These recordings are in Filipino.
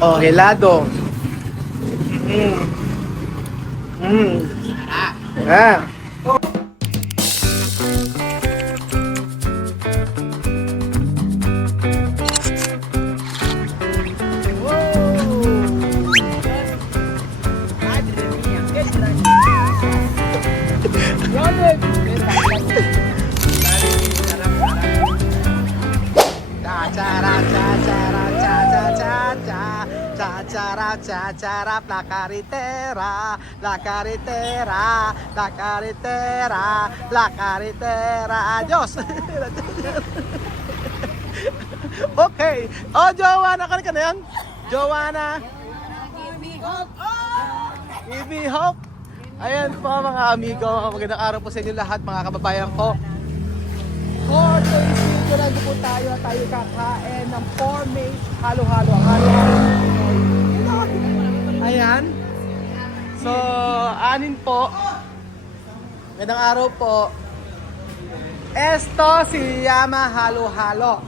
Oh, helado. Mm. Mm. Ah. Cha-cha-ra, la carretera, la carretera, la carretera, la carretera. Adios! Okay. Oh, Joanna, ka na yan? Joanna. Give me hope. Ayan po mga amigo, magandang araw po sa inyo lahat mga kababayan ko. For today's video, nandito po tayo kakain ng 4 May halo-halo. Ang halo-halo. Ayan. So, anin po. Magandang araw po. Esto si Yama halo-halo.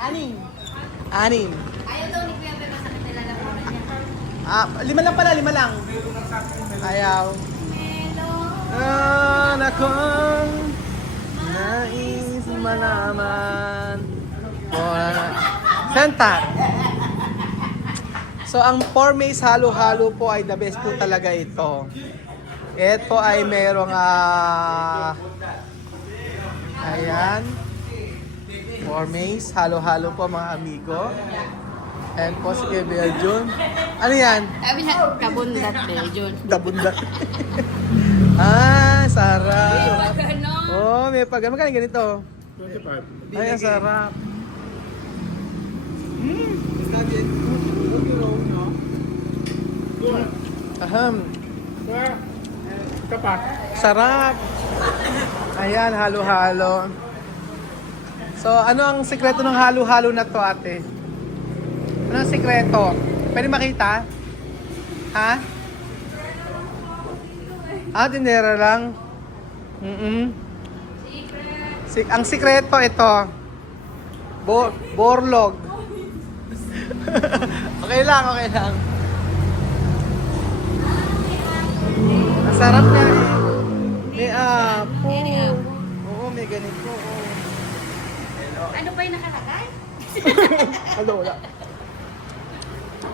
Anin. Ayaw daw ni Kuya pero sakit nila lang po niya. 5 lang pala, 5 lang. Ayaw. Akong nais malaman. Senta. So, ang 4 Mays halo-halo po ay the best po talaga ito. Ito ay merong ayan. 4 Mays halo-halo po mga amigo. And po si Kuya Jun. Ano yan? Sabi niya, kabundat eh, Jun. Dabundat. Sarap. Oh, may magkano ganito? 25. Ay, ang sarap. Aham. Sarap. Ayan, halo-halo. So, ano ang sikreto ng halo-halo na to, ate? Ano ang sikreto? Pwede makita? Ha? Dinera lang. Ang sikreto ito. Borlog. Okay lang. Ang sarap niya eh. May apo. Oo, may ganito. Ano pa yung nakalagay? Hello, wala.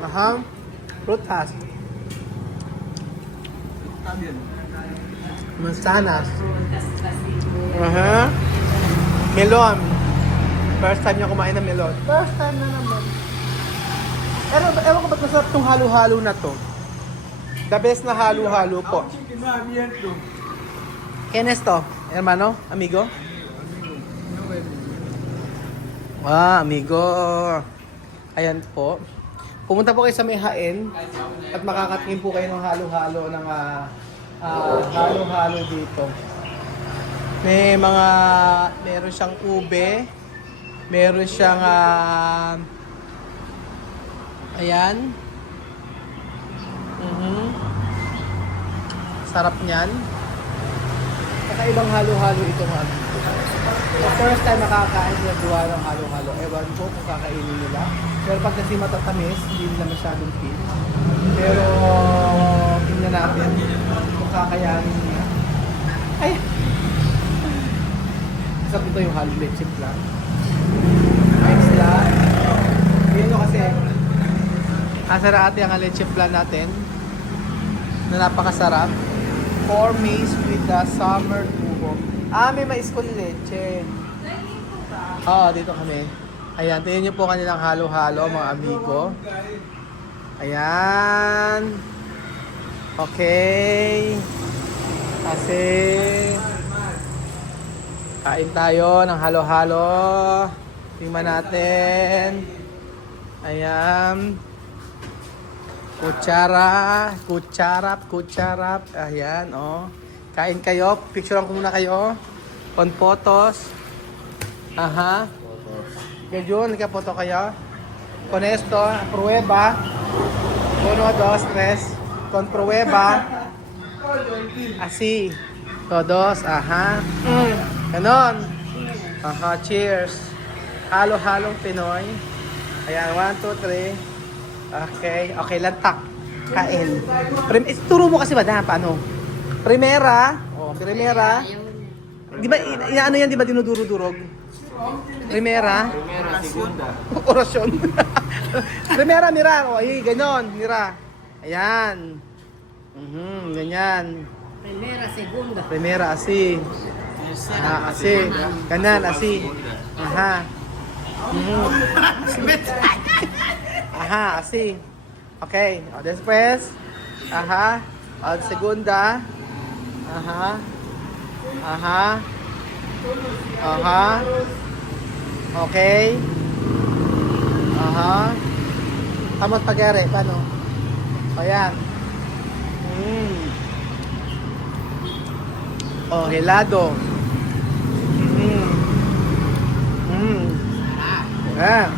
Aha. Prutas. Mansanas. Aha. Melon. First time niya kumain ng melon. First time na naman. Pero ewan ko ba't masarap itong halo-halo na to. The best na halo-halo po. ¿Quién es to? Hermano? Amigo? Amigo. Ayan po. Pumunta po kayo sa may hain at makakatingin po kayo ng halo-halo ng halo-halo dito. Meron siyang ube, meron siyang ayan. Sarap niyan. Kakaibang halo-halo ito mga. The first time makakain sila gawa ng halo-halo. Ewan ko kung kakainin nila. Pero pag kasi matatamis, hindi nila masyadong feel. Pero tingnan natin kung kakayanin niya. Ay! Isap ito yung halo leche plan. Next lang. Yan nyo kasi asara ate ang leche plan natin na napakasarap. 4 Mays with the summer tubo. May mais con leche. Dito kami. Ayan, tingnan nyo po kanilang halo-halo mga amigo. Ayan. Okay. Kasi kain tayo ng halo-halo. Tingnan natin. Ayan. Kutsarap. Ayan, oh. Kain kayo. Picturean ko muna kayo. On photos. Aha. Ngayon, nagka-photo kayo. Con esto, prueba. 1, 2, 3. Con prueba. Así. Todos. Aha. Ganon. Aha, cheers. Halo-halong Pinoy. Ayan, 1, 2, 3. Okay, okay, lantak. Kain. Turo mo kasi madam, paano? Primera. Oh, primera. Ayaw na. Di ba, inaano yan, di ba dinuduro-durog? Primera. Primera, segunda. Orasyon. Primera, mira. O, ay, ganon, mira. Ayan. Ganyan. Primera, segunda. Primera, asi. Ah, asi. Kanan, asi. Aha. Aha, asi. Okay. O, después. Aha. O, segunda. Aha. Aha. Aha. Okay. Aha. Tamos pagere, paano? O, yan. Oh, helado. Ah.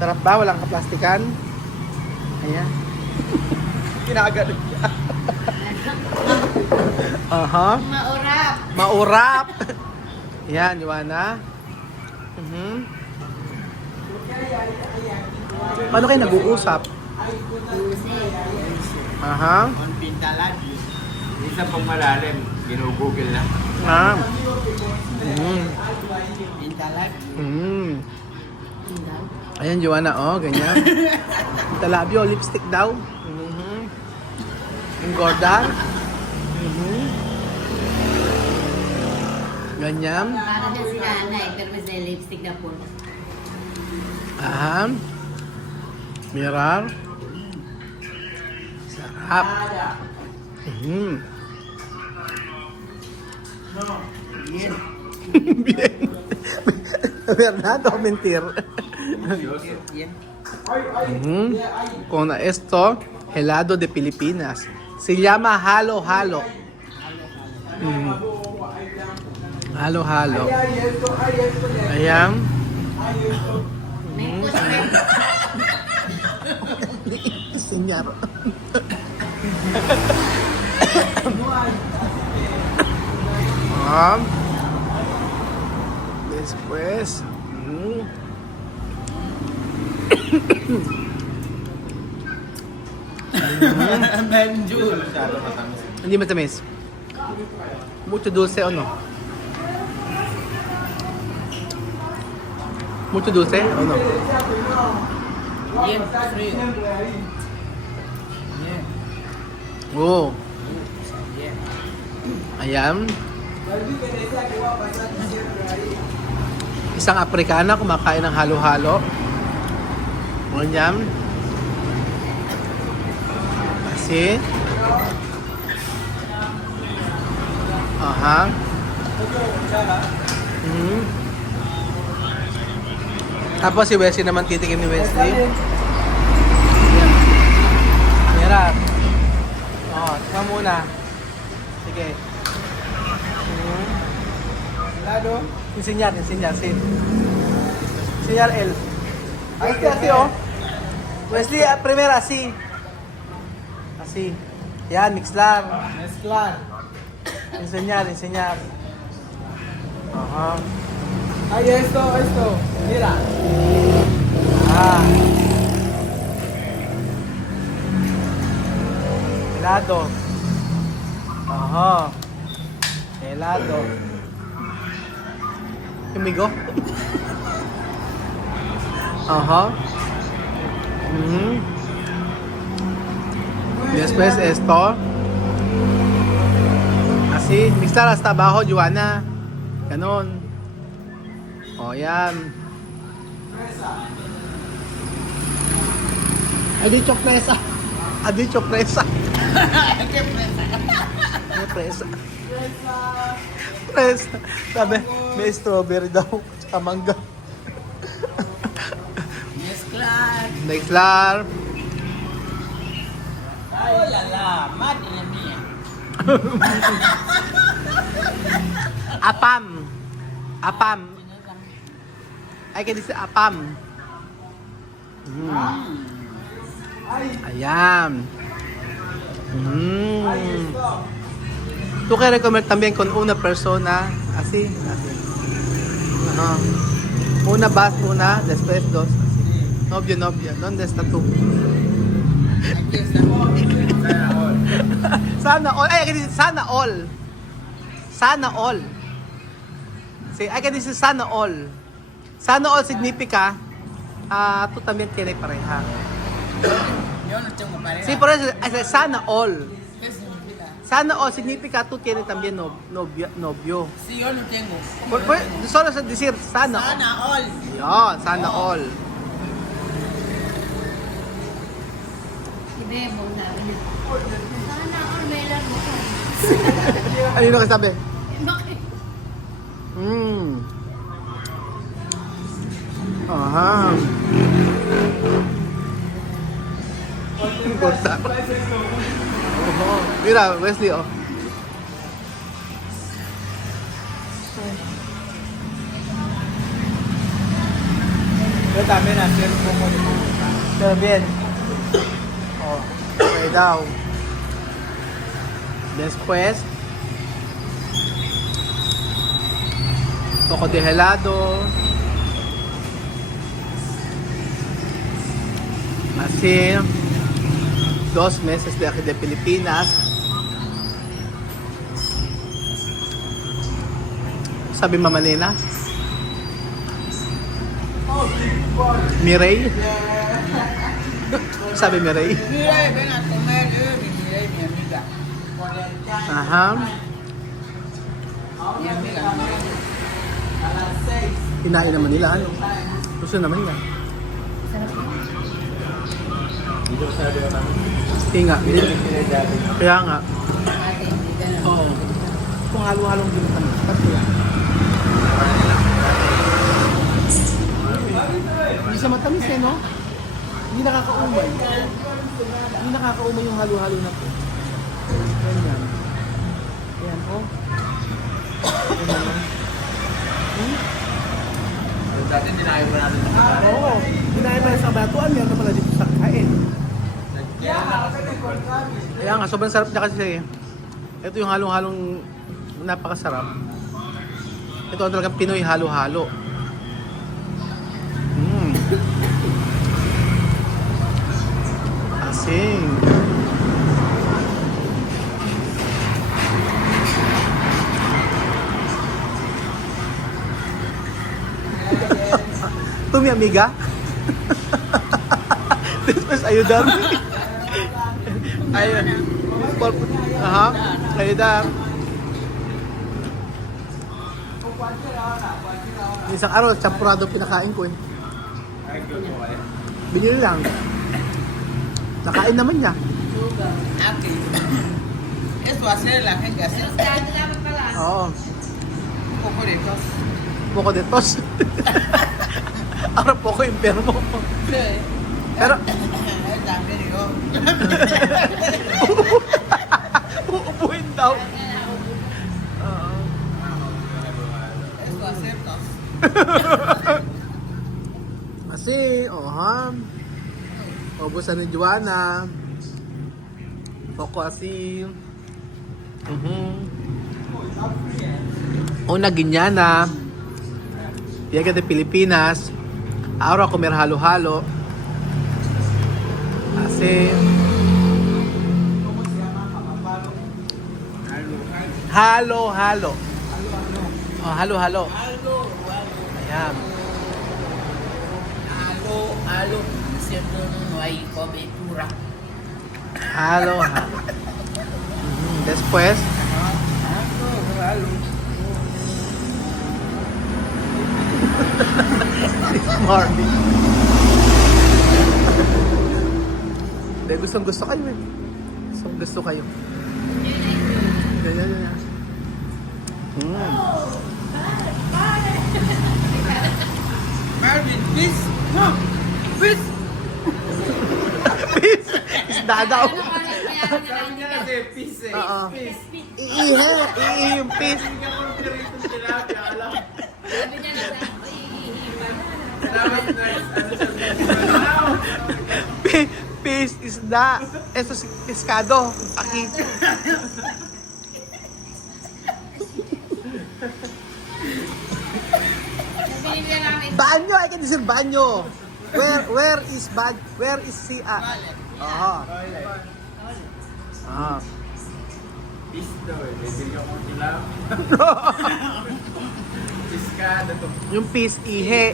Sarap ba? Walang kaplastikan? Ayan. Kinagano niya. Aha. Maurap. Maurap. Yan, Joanna. Paano kayo nag-uusap? Aha. On pintalan. Isa pang malalim, ginugugol na. Ah. Pintalan? Ayan, Joanna, oh, ganyan. Talabyo, lipstick daw. Yung Gordon. Ganyan. Para siya si nanay, pero may lipstick na po. Aham. Mirar. Sarap. Bien. Bien. Bernardo, mentir. Bien. Con esto, helado de Pilipinas. Se llama halo halo. Halo halo. Ayan. May push. Senyar. Después. Benjul. Masyado matamis. Hindi matamis. Mucho dulce o no? Mucho dulce o no? Bien, frío. Bien. Oo. Bien. Ayan. Isang Aprikana kumakain ng halo-halo. Ganyan. Kasi. Aha. Tapos si Wesley naman titikim ni Wesley. Mira. Oh, tika muna. Sige. Lado. Enseñar, sí. Enseñar él. Ahí está, así, oh. Wesley, primero así. Así. Yan, mezclar. Mezclar. Enseñar. Ajá. Ay, esto. Mira. Ah. Helado. Ajá. Helado. Amigo. Ajá. Después esto. Así. Mixar hasta abajo, Joanna. Ganon. O, yan. Adicho presa. Adicho presa. May presa. Presa. Sabi, may strawberry daw. Tsaka mangga. Mezclar. Mixlar. Ay, lala. Madre mía. Apam. Ay, kaya dice apam. Ayan. Tú quieres comer también con una persona así. Ajá. Una Una bus, una, después dos. Novio, novia. ¿Dónde está tú? Aquí estamos. Sana all. Ay, que dice sana all. Sana all. Sí, ay, que dice sana all. Sana all significa, tú también tienes pareja. Yo no tengo pareja. Sí, por eso, es sana all. ¿Qué significa? Sana all significa tú tienes también novio. Sí, yo no tengo. Solo es decir sana all. Sana all. Yun, sana all. Ibebo namin. Sana all meron mo ka. Ano yung nakasabi? Bakit? Aha. Gorda. Mira, Wesley, oh. Yo también hacer un poco de Pero bien. Oh, okay daw. Después, poco de helado. Así, 2 meses de aquí de Pilipinas. Sabi Mama Nina? Mireille? Sabi Mireille? Mira, ven a comer, mira, mi amiga. Aha. Mi amiga. Kinain naman nila, ano? Gusto naman nila. Tinga. Kaya nga. Oo. Kung halo-halong ginutan. Tapos yan. Hindi siya matamis eh, no? Hindi nakakaumay. Hindi nakakaumay yung halo-halo na to. Ganyan. Ayan, oh. Ganyan. Dati dinayo mo natin. Oo. Ginaya pa sa kabatuan. Meron pala dito sa kain. Kaya nga, sobrang sarap niya kasi. Ito yung halong-halong napakasarap. Ito talagang Pinoy halo-halo. Asing. ¿Tú mi amiga? Después ayudarme. Ayun. Aha, ayudar. Isang araw, champurado pinakain ko eh. Binili lang. Nakain naman niya. Aquí. Eso hace la gente hacer Kaya dapat pala. Oo. un poco de tos. Poco de tos. Ahora poco enfermo. Sí. Pero, También yo. uubuhin daw. Oo. Eso hace tos. Kasi, ubusan ni Joanna. Poco asi. Una Guiñana. Llega de Pilipinas. Ahora a comer halo-halo. Así. Halo-halo. Oh, halo-halo. Ayan. Algo, siempre no hay cobertura. Halo-halo. Después, Algo. Marvin. Hindi, gustong-gusto kayo eh. Gustong-gusto kayo. Ganyan, ganyan. Marvin, please. No. Please. Peace! Isda daw. Ano ka rin kaya nila hindi ka. Peace eh. Oo. Peace. Iiha. Iiha yung peace. Hindi ka kong pirito tilapia, alam. Sabi niya na sa iihiwan. Salamat guys. Ano siya? Peace, isda. Eso si pescado. Aki. Sabi niya namin. Bye! Banyo! I can say banyo! Where is si Oo. Ah. Pisto eh. Bibili ako ng ilaw. Piskado to. Yung fish, ihe.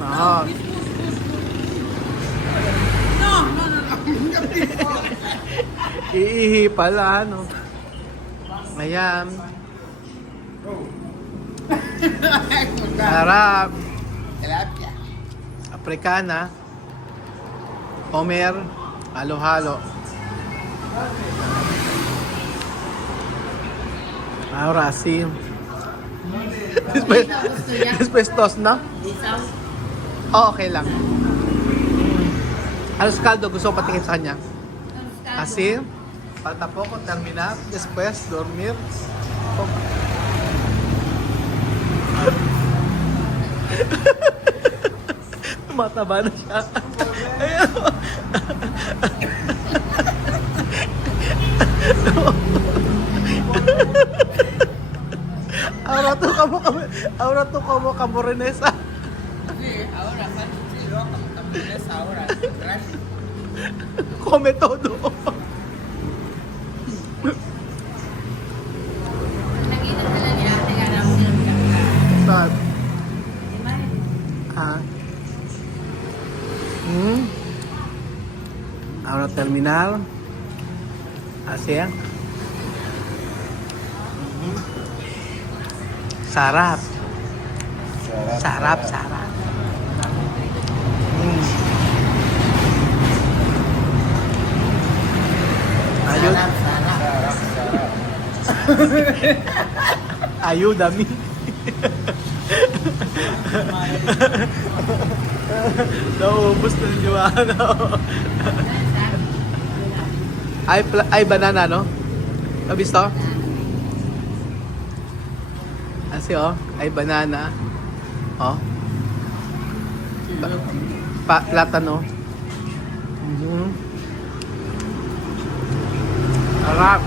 Oo. Iihi pala, ano. Ayan. Sarap. Africana. Omer. Halo-halo. Ahora sí. Después tos na? Isaw. Oh, okay lang. Alos caldo, gusto ko patingin sa kanya. Así, falta poco terminar, después dormir. Oh. Tumataba na siya. Ayan. Ahora tú como camorenesa. Sí, ahora sí, loco, también ahora. Gracias. Come todo. Nakita sila niya, nag-arap silang kaka. Saan? Diba? Ah. Ahora terminar. Así. Sarap. Sarap. Ayud. Ayúdame. Naubos na yung Joanna. Ay banana, no? Nabisto? Kasi ay banana. Oh. Platano. Sarap.